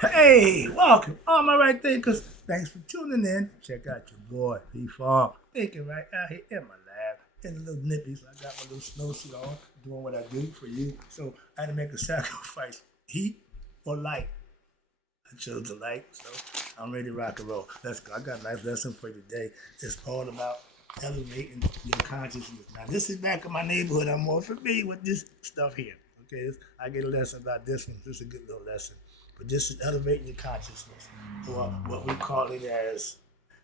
Hey, welcome, all my right thinkers. Thanks for tuning in. Check out your boy, P-Farm. Thinking right out here in my lab, in a little nippy. So I got my little snowsuit on, doing what I do for you. So I had to make a sacrifice. Heat or light? I chose the light, so I'm ready to rock and roll. Let's go. I got a nice lesson for you today. It's all about elevating your consciousness. Now, this is back in my neighborhood. I'm more familiar with this stuff here. Okay, I get a lesson about this one. This is a good little lesson. But this is elevating your consciousness, or what we call it as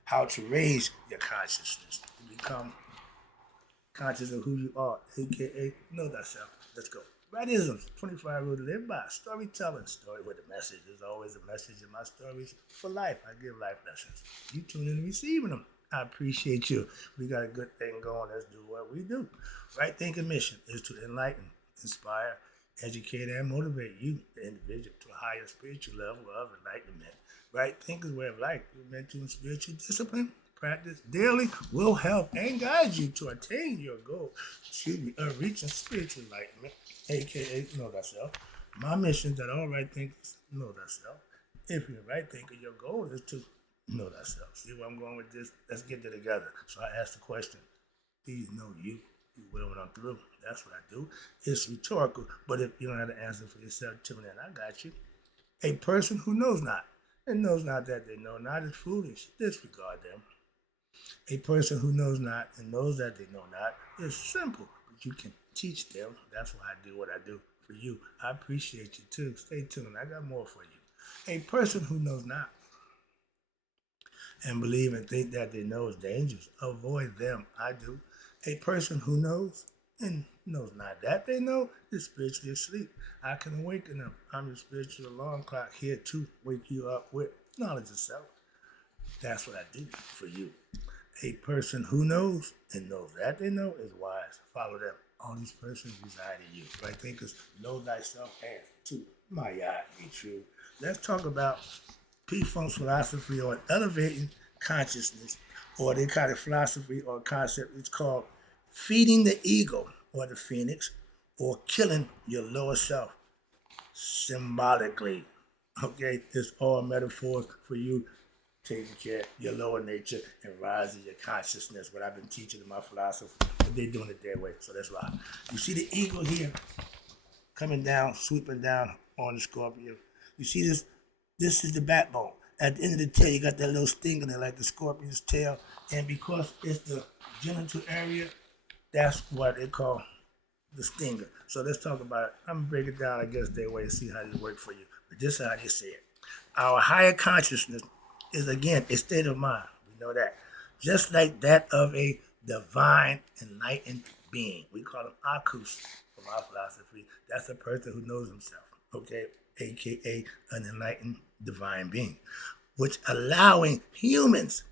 how to raise your consciousness to become conscious of who you are, aka know thyself. Let's go. Rightisms, 25 rules to live by. Storytelling, story with a message. There's always a message in my stories for life. I give life lessons. You tune in and receiving them. I appreciate you. We got a good thing going. Let's do what we do. Right thinking mission is to enlighten, inspire, educate, and motivate you, the individual, to a higher spiritual level of enlightenment. Right thinking's way of life. Your mental and spiritual discipline practice daily will help and guide you to attain your goal, of reaching spiritual enlightenment, aka know thyself. My mission is that all right thinkers know thyself. If you're a right thinker, your goal is to know thyself. See where I'm going with this? Let's get it together. So I asked the question, please know you. You will when I'm through. That's what I do. It's rhetorical, but if you don't have the answer for yourself, tune in. I got you. A person who knows not and knows not that they know not is foolish. Disregard them. A person who knows not and knows that they know not is simple, but you can teach them. That's why I do what I do for you. I appreciate you too. Stay tuned. I got more for you. A person who knows not and believe and think that they know is dangerous. Avoid them. I do. A person who knows and knows not that they know is spiritually asleep. I can awaken them. I'm your spiritual alarm clock here to wake you up with knowledge of self. That's what I do for you. A person who knows and knows that they know is wise. Follow them. All these persons reside in you. Right thinkers, know thyself and to my yard be true. Let's talk about P. Funk's philosophy on elevating consciousness, or they kind of philosophy or concept. It's called feeding the ego or the phoenix, or killing your lower self symbolically. Okay, it's all metaphors for you taking care of your lower nature and rising your consciousness. What I've been teaching in my philosophy, but they're doing it their way. So that's why. You see the eagle here coming down, sweeping down on the scorpion. You see this? This is the backbone. At the end of the tail, you got that little sting in there, like the scorpion's tail. And because it's the genital area, that's what they call the stinger. So let's talk about it. I'm gonna break it down, I guess, their way and see how it works for you. But this is how they say it. Our higher consciousness is again a state of mind. We know that. Just like that of a divine enlightened being. We call him Akus from our philosophy. That's a person who knows himself. Okay? AKA an enlightened divine being. Which allowing humans,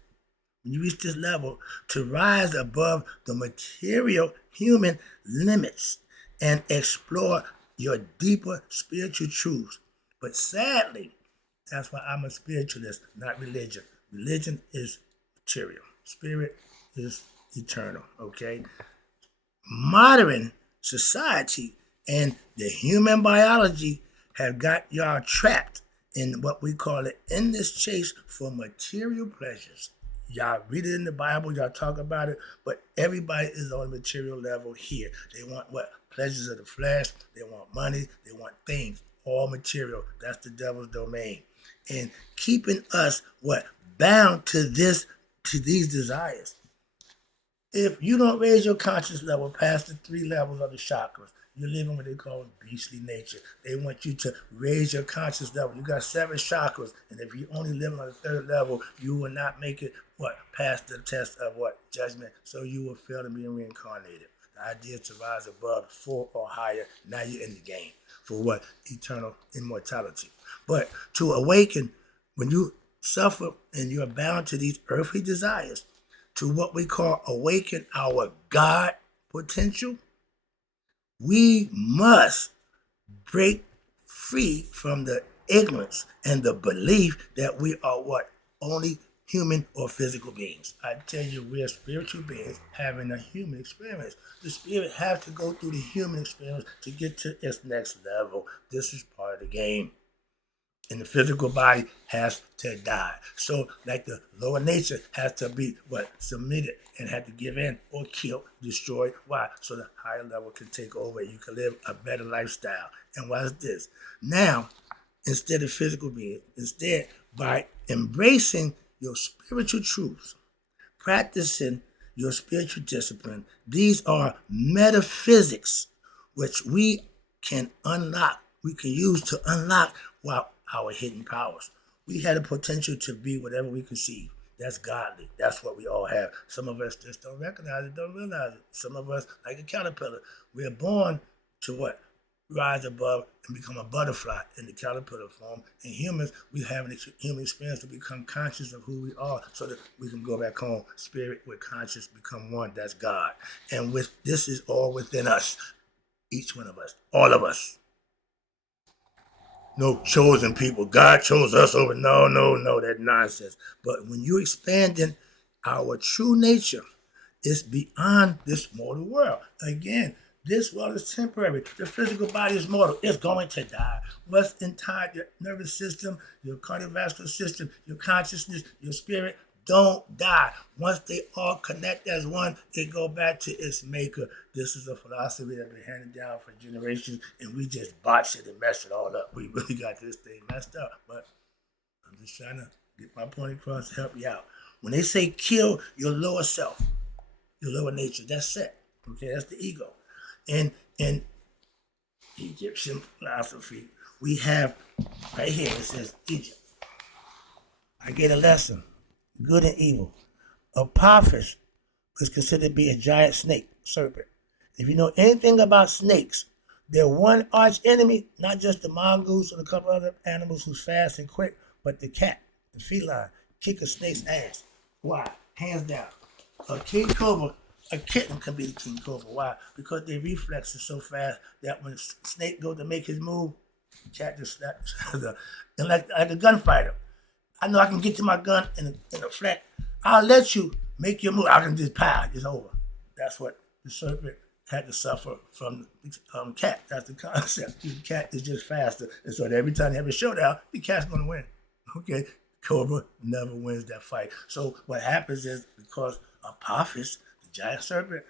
when you reach this level, to rise above the material human limits and explore your deeper spiritual truths. But sadly, that's why I'm a spiritualist, not religion. Religion is material. Spirit is eternal, okay? Modern society and the human biology have got y'all trapped in what we call an endless chase for material pleasures. Y'all read it in the Bible, y'all talk about it, but everybody is on a material level here. They want what? Pleasures of the flesh, they want money, they want things, all material. That's the devil's domain. And keeping us what? Bound to these desires. If you don't raise your conscious level past the 3 levels of the chakras, you're living what they call beastly nature. They want you to raise your conscious level. You got 7 chakras, and if you only live on the 3rd level, you will not make it past the test of judgment. So you will fail to be reincarnated. The idea is to rise above 4 or higher. Now you're in the game for eternal immortality. But to awaken, when you suffer and you're bound to these earthly desires, to what we call awaken our God potential, we must break free from the ignorance and the belief that we are only human or physical beings. I tell you, we are spiritual beings having a human experience. The spirit has to go through the human experience to get to its next level. This is part of the game. And the physical body has to die. So like the lower nature has to be submitted and had to give in or killed, destroyed. Why? So the higher level can take over and you can live a better lifestyle. And what's this? Now, instead of physical beings, instead by embracing your spiritual truths, practicing your spiritual discipline, these are metaphysics which we can unlock, we can use to unlock our hidden powers. We had a potential to be whatever we conceive. That's godly. That's what we all have. Some of us just don't recognize it, don't realize it. Some of us, like a caterpillar, we're born to what? Rise above and become a butterfly in the caterpillar form. In humans, we have an human experience to become conscious of who we are so that we can go back home. Spirit with conscious become one. That's God. And with this is all within us. Each one of us. All of us. No chosen people. God chose us over. No, that nonsense. But when you expand in our true nature, it's beyond this mortal world. Again, this world is temporary. The physical body is mortal. It's going to die. What's inside your nervous system, your cardiovascular system, your consciousness, your spirit, don't die. Once they all connect as one, they go back to its maker. This is a philosophy that's been handed down for generations, and we just botched it and messed it all up. We really got this thing messed up, but I'm just trying to get my point across to help you out. When they say kill your lower self, your lower nature, that's it. Okay, that's the ego. In Egyptian philosophy, we have right here, it says Egypt. I get a lesson. Good and evil. Apophis is considered to be a giant snake, serpent. If you know anything about snakes, they're one arch enemy, not just the mongoose and a couple other animals who's fast and quick, but the cat, the feline, kick a snake's ass. Why? Hands down. A king cobra, a kitten can be the king cobra. Why? Because their reflex is so fast that when a snake goes to make his move, the cat just snaps. And like a gunfighter. I know I can get to my gun in a flat. I'll let you make your move. I can just pow, it's over. That's what the serpent had to suffer from the cat. That's the concept. The cat is just faster. And so every time they have a showdown, the cat's going to win. Okay? Cobra never wins that fight. So what happens is because Apophis, the giant serpent,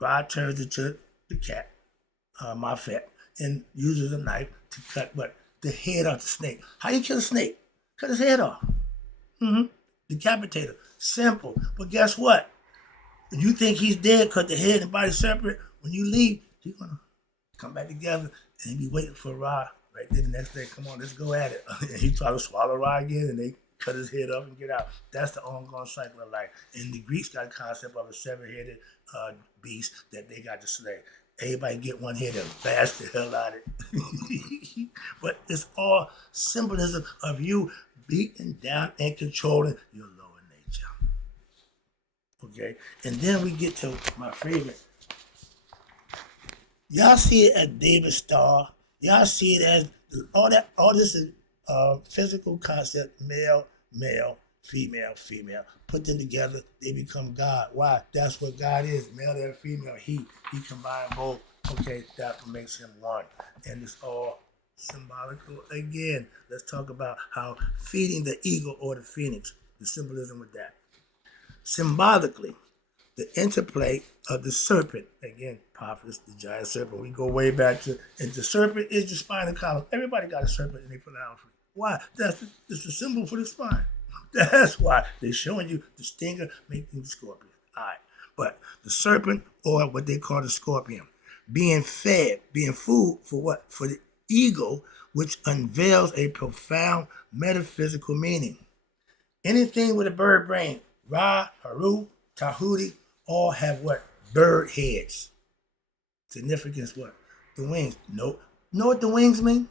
God turns into the cat, Mafet, and uses a knife to cut the head off the snake. How do you kill a snake? Cut his head off. Decapitator. Simple. But guess what? When you think he's dead, cut the head and body separate. When you leave, he's going to come back together and be waiting for Ra. Right there the next day, come on, let's go at it. And he try to swallow Ra again and they cut his head off and get out. That's the ongoing cycle of life. And the Greeks got a concept of a seven-headed beast that they got to slay. Everybody get one head and bash the hell out of it. But it's all symbolism of you beating down and controlling your lower nature. Okay? And then we get to my favorite. Y'all see it as David's star. Y'all see it as all this is physical concept, male, female. Put them together, they become God. Why? That's what God is, male and female. He combined both. Okay, that's what makes him one. And it's all symbolical. Again, let's talk about how feeding the eagle or the phoenix, the symbolism with that. Symbolically, the interplay of the serpent, again, Apophis, the giant serpent. We go way back to, and the serpent is the spinal column. Everybody got a serpent in their philosophy. Why? It's a symbol for the spine. That's why they're showing you the stinger making the scorpion. All right. But the serpent, or what they call the scorpion, being fed, being food for what? For the ego, which unveils a profound metaphysical meaning. Anything with a bird brain, Ra, Haru, Tahuti, all have what? Bird heads. Significance what? The wings. Nope. Know what the wings mean?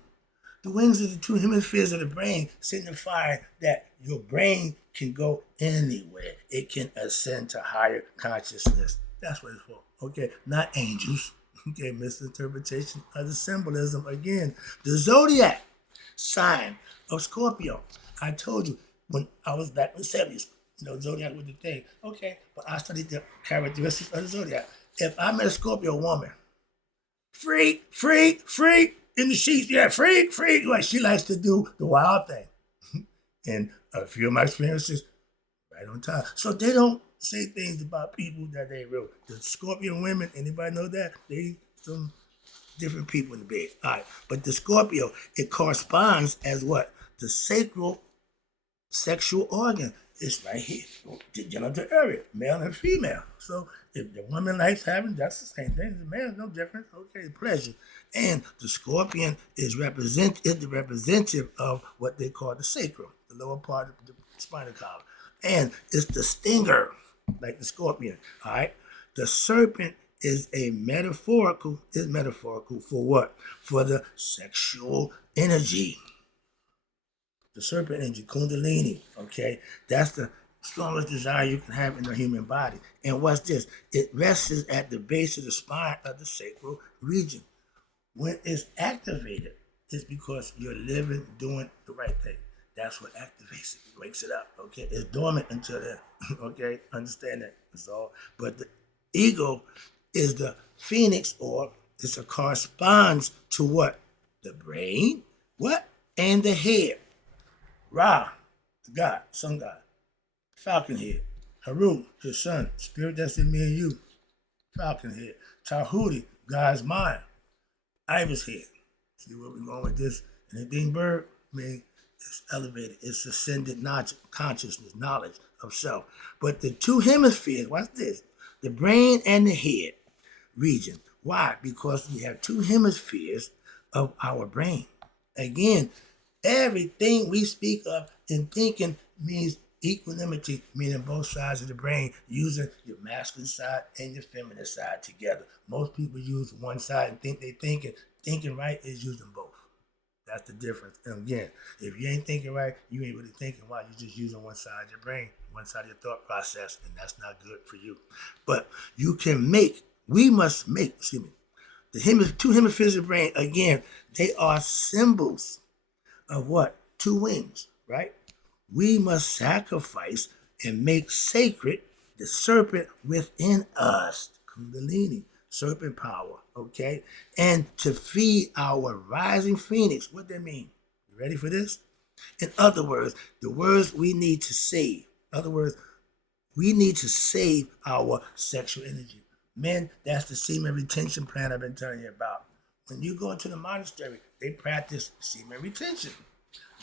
The wings are the two hemispheres of the brain, signifying that your brain can go anywhere. It can ascend to higher consciousness. That's what it's for. Okay, not angels. Okay, misinterpretation of the symbolism. Again, the zodiac sign of Scorpio. I told you when I was back in the 70s, zodiac was the thing. Okay, but I studied the characteristics of the zodiac. If I met a Scorpio woman, freak, in the sheets, yeah, freak, freak. Like she likes to do the wild thing. And a few of my experiences, right on time. So they don't say things about people that they real. The Scorpion women, anybody know that? They some different people in the bed. All right. But the Scorpio, it corresponds as what? The sacral sexual organ. It's right here, the genital area, male and female. So if the woman likes having, that's the same thing. The man, no difference. Okay, pleasure. And the scorpion is the representative of what they call the sacrum, the lower part of the spinal column. And it's the stinger, like the scorpion. All right. The serpent is metaphorical for what? For the sexual energy. The serpent energy, kundalini, okay? That's the strongest desire you can have in the human body. And what's this? It rests at the base of the spine of the sacral region. When it's activated, it's because you're living, doing the right thing. That's what activates it, wakes it up, okay? It's dormant until then, okay? Understand that, that's all. But the ego is the phoenix, or it corresponds to what? The brain, what? And the head. Ra, the God, sun God. Falcon head. Haru, his son, spirit that's in me and you. Falcon head. Tahuti, God's mind. Ibis head. See where we're going with this? Anything bird, I mean, it's elevated. It's ascended consciousness, knowledge of self. But the two hemispheres, watch this? The brain and the head region. Why? Because we have two hemispheres of our brain. Again, everything we speak of in thinking means equanimity, meaning both sides of the brain, using your masculine side and your feminine side together. Most people use one side and think they thinking. Thinking right is using both. That's the difference. And again, if you ain't thinking right, you ain't really thinking right. You're just using one side of your brain, one side of your thought process, and that's not good for you. But we must make, the two hemispheres of the brain, again, they are symbols of what? Two wings, right? We must sacrifice and make sacred the serpent within us, kundalini, serpent power, okay? And to feed our rising phoenix. What that mean? You ready for this? In other words, the words we need to save. In other words, we need to save our sexual energy. Men, that's the semen retention plan I've been telling you about. When you go into the monastery, they practice semen retention.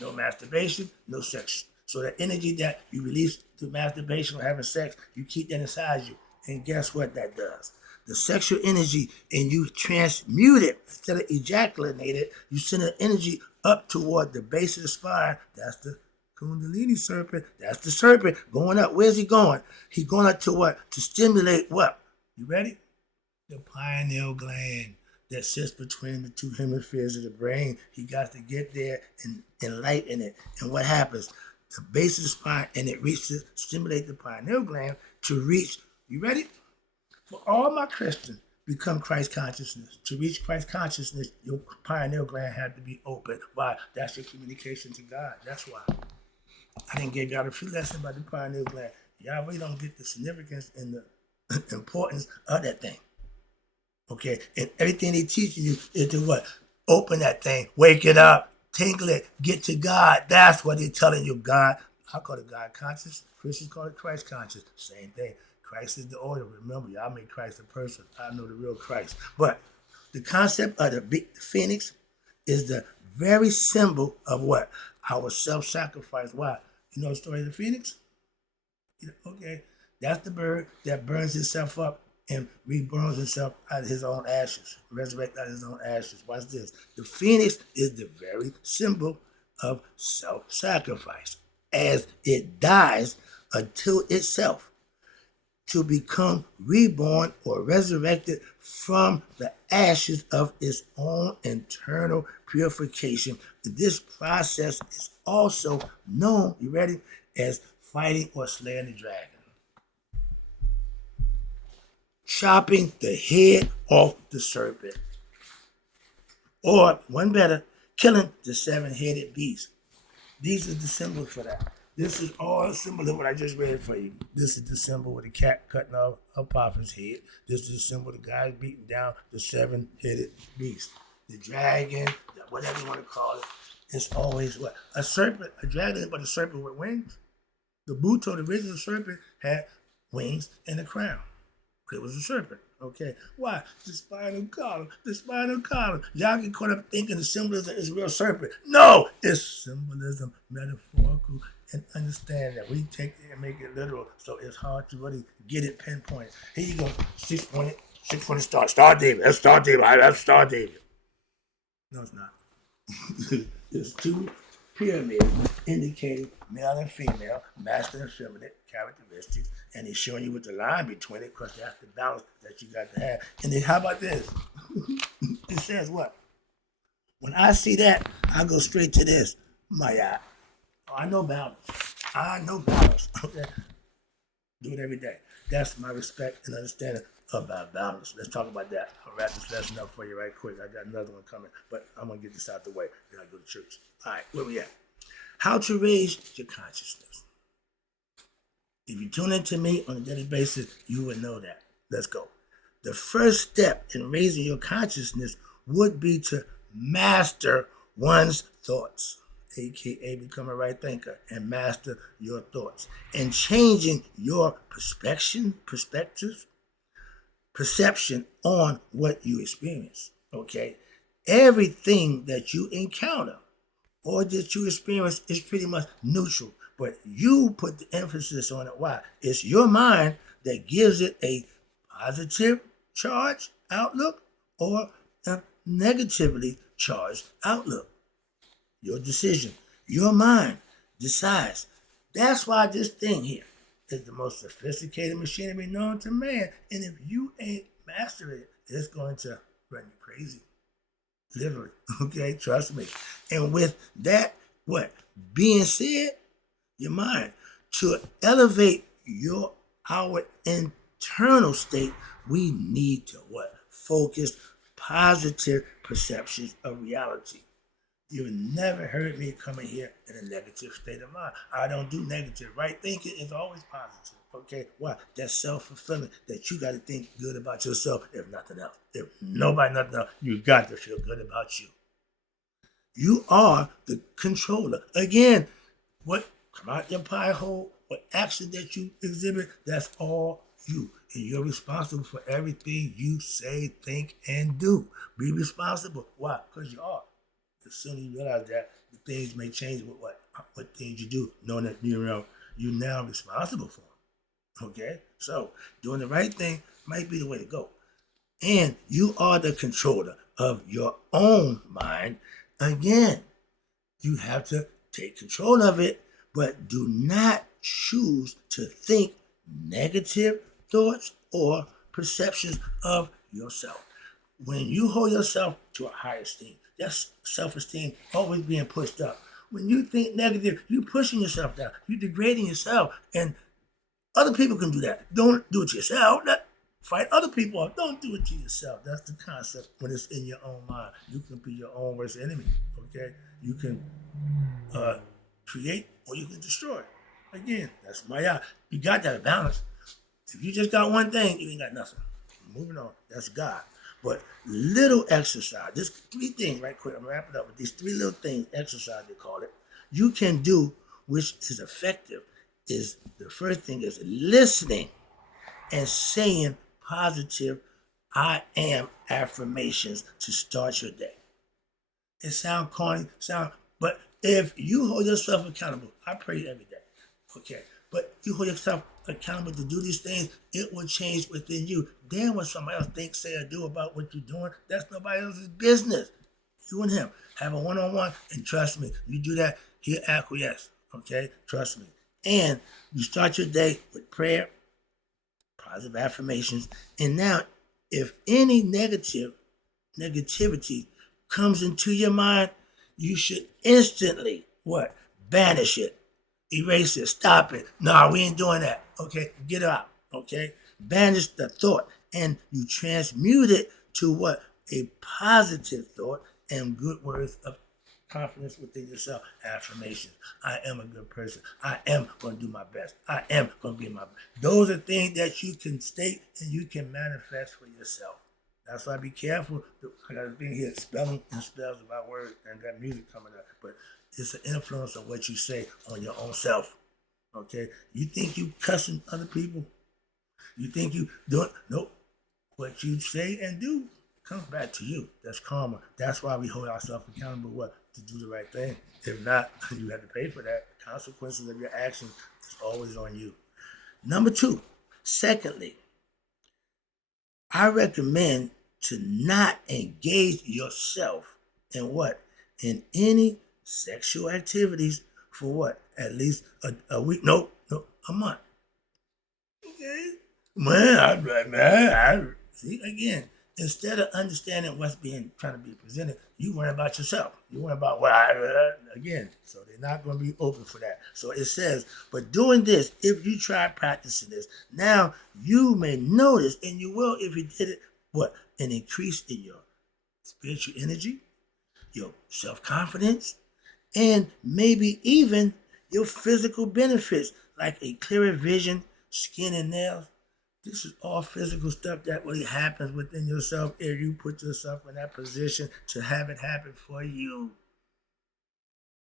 No masturbation, no sex. So the energy that you release through masturbation or having sex, you keep that inside you. And guess what that does? The sexual energy, and you transmute it. Instead of ejaculating it, you send the energy up toward the base of the spine. That's the kundalini serpent. That's the serpent going up. Where's he going? He's going up to what? To stimulate what? You ready? The pineal gland that sits between the two hemispheres of the brain. He got to get there and enlighten it. And what happens? The base of the spine, and it reaches, stimulate the pineal gland to reach, you ready? For all my Christians, become Christ consciousness. To reach Christ consciousness, your pineal gland had to be open. Why? That's your communication to God. That's why. I didn't give y'all a few lessons about the pineal gland. Y'all really don't get the significance and the importance of that thing. Okay, and everything they teach you is to what? Open that thing, wake it up, tingle it, get to God. That's what they're telling you, God. I call it God conscious. Christians call it Christ conscious. Same thing. Christ is the order. Remember, y'all make Christ a person. I know the real Christ. But the concept of the big phoenix is the very symbol of what? Our self-sacrifice. Why? You know the story of the phoenix? Okay, that's the bird that burns itself up and reborns himself out of his own ashes, resurrect out of his own ashes. Watch this. The phoenix is the very symbol of self-sacrifice, as it dies unto itself to become reborn or resurrected from the ashes of its own internal purification. This process is also known, you ready, as fighting or slaying the dragon. Chopping the head off the serpent. Or, one better, killing the seven-headed beast. These are the symbols for that. This is all a symbol of what I just read for you. This is the symbol with the cat cutting off Apopha's head. This is the symbol of the guy beating down the seven-headed beast. the dragon, whatever you want to call it. It's always what? A serpent, a dragon, but a serpent with wings. The Buto, the original serpent, had wings and a crown. It was a serpent. Okay. Why? The spinal column. The spinal column. Y'all get caught up thinking the symbolism is a real serpent. No! It's symbolism, metaphorical, and understand that we take it and make it literal, so it's hard to really get it pinpointed. Here you go. 6-pointed star. Star David. That's Star David. That's Star David. No, it's not. There's two pyramids indicating male and female, masculine and feminine characteristics, and he's showing you what the line between it, because that's the balance that you got to have. And then how about this? It says what? When I see that, I go straight to this. My eye. Oh, I know balance. I know balance. Okay. Do it every day. That's my respect and understanding about balance. Let's talk about that. I'll wrap this lesson up for you right quick. I got another one coming, but I'm going to get this out the way. Then I go to church. All right, where we at? How to raise your consciousness. If you tune into me on a daily basis, you would know that. Let's go. The first step in raising your consciousness would be to master one's thoughts, aka become a right thinker, and master your thoughts, and changing your perception on what you experience. Okay, everything that you encounter or that you experience is pretty much neutral, but you put the emphasis on it. Why? It's your mind that gives it a positive charge outlook or a negatively charged outlook. Your decision, your mind decides. That's why this thing here is the most sophisticated machinery known to man. And if you ain't mastered it, it's going to run you crazy. Literally. Okay, trust me. And with that, what being said, your mind, to elevate our internal state, we need to what? Focus positive perceptions of reality. You've never heard me coming here in a negative state of mind. I don't do negative. Right thinking is always positive. Okay? Why? That's self-fulfilling, that you got to think good about yourself, if nothing else. If nobody, nothing else, you got to feel good about you. You are the controller. Again, what come out your pie hole, what action that you exhibit, that's all you. And you're responsible for everything you say, think, and do. Be responsible. Why? Because you are. As soon as you realize that, the things may change with what things you do, knowing that you're now responsible for them. Okay? So, doing the right thing might be the way to go. And you are the controller of your own mind. Again, you have to take control of it, but do not choose to think negative thoughts or perceptions of yourself. When you hold yourself to a higher esteem, that's self-esteem always being pushed up. When you think negative, you're pushing yourself down. You're degrading yourself. And other people can do that. Don't do it to yourself. Fight other people off. Don't do it to yourself. That's the concept when it's in your own mind. You can be your own worst enemy. Okay? You can create or you can destroy. Again, that's my You got that balance. If you just got one thing, you ain't got nothing. Moving on. That's God. But little exercise, there's 3 things right quick. I'm wrapping up with these 3 little things, exercise they call it, you can do, which is effective, is the first thing is listening and saying positive I am affirmations to start your day. It sounds corny, but if you hold yourself accountable, I pray every day, okay? But you hold yourself accountable to do these things, it will change within you. Then what somebody else thinks, say, or do about what you're doing, that's nobody else's business. You and him have a one-on-one, and trust me, you do that, he'll acquiesce, okay? Trust me. And you start your day with prayer, positive affirmations, and now if any negativity comes into your mind, you should instantly, what? Banish it. Erase it. Stop it. No, we ain't doing that. Okay? Get out. Okay? Banish the thought. And you transmute it to what? A positive thought and good words of confidence within yourself. Affirmations. I am a good person. I am going to do my best. I am going to be my best. Those are things that you can state and you can manifest for yourself. That's why be careful. I got to be here spelling and spells about words and got music coming up. But it's an influence of what you say on your own self. Okay? You think you cussing other people? You think you doing? Nope. What you say and do comes back to you. That's karma. That's why we hold ourselves accountable. What? To do the right thing. If not, you have to pay for that. The consequences of your actions is always on you. Number two. Secondly, I recommend to not engage yourself in what? In any sexual activities for what? At least a week? Nope, nope, a month. Okay? Man, see, again, instead of understanding what's being trying to be presented, you worry about yourself. You worry about again. So they're not going to be open for that. So it says, but doing this, if you try practicing this, now you may notice, and you will if you did it, what? An increase in your spiritual energy, your self-confidence, and maybe even your physical benefits, like a clearer vision, skin and nails. This is all physical stuff that really happens within yourself if you put yourself in that position to have it happen for you.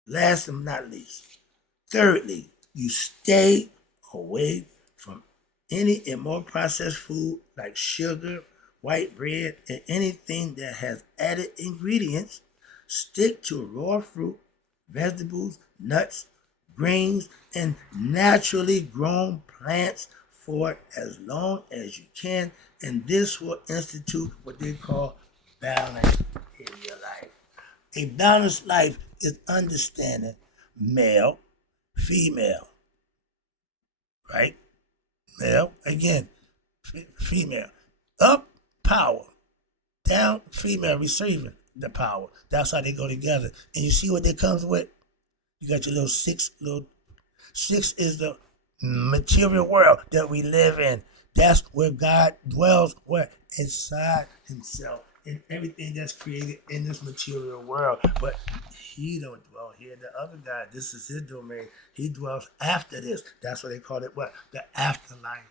Last but not least, thirdly, you stay away from any and more processed food like sugar, white bread, and anything that has added ingredients. Stick to raw fruit, vegetables, nuts, greens, and naturally grown plants for as long as you can, and this will institute what they call balance in your life. A balanced life is understanding male, female, right? Male, again, female. Up, power. Down, female, receiving the power. That's how they go together. And you see what that comes with? You got your six is the material world that we live in. That's where God dwells, where? Inside himself, in everything that's created in this material world. But he don't dwell here. The other guy, this is his domain. He dwells after this. That's what they call it, what? The afterlife.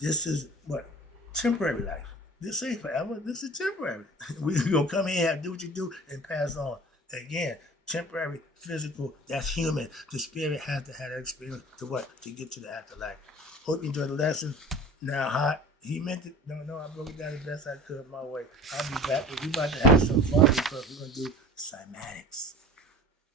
This is what? Temporary life. This ain't forever. This is temporary. We gonna come here and do what you do and pass on. Again, temporary, physical, that's human. The spirit has to have that experience to what? To get to the afterlife. Hope you enjoyed the lesson. Now, how he meant it. No, I broke it down the best I could my way. I'll be back. We're about to have some fun because we're going to do cymatics.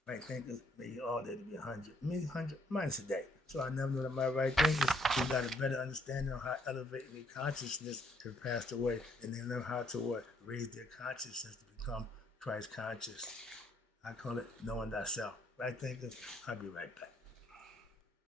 Right thinkers, may you all day to be 100. Me, 100 minus a day. So I never know that my right thinkers, who got a better understanding of how elevating their consciousness have passed away, and they learn how to what? Raise their consciousness to become Christ conscious. I call it knowing thyself. Right thinkers, I'll be right back.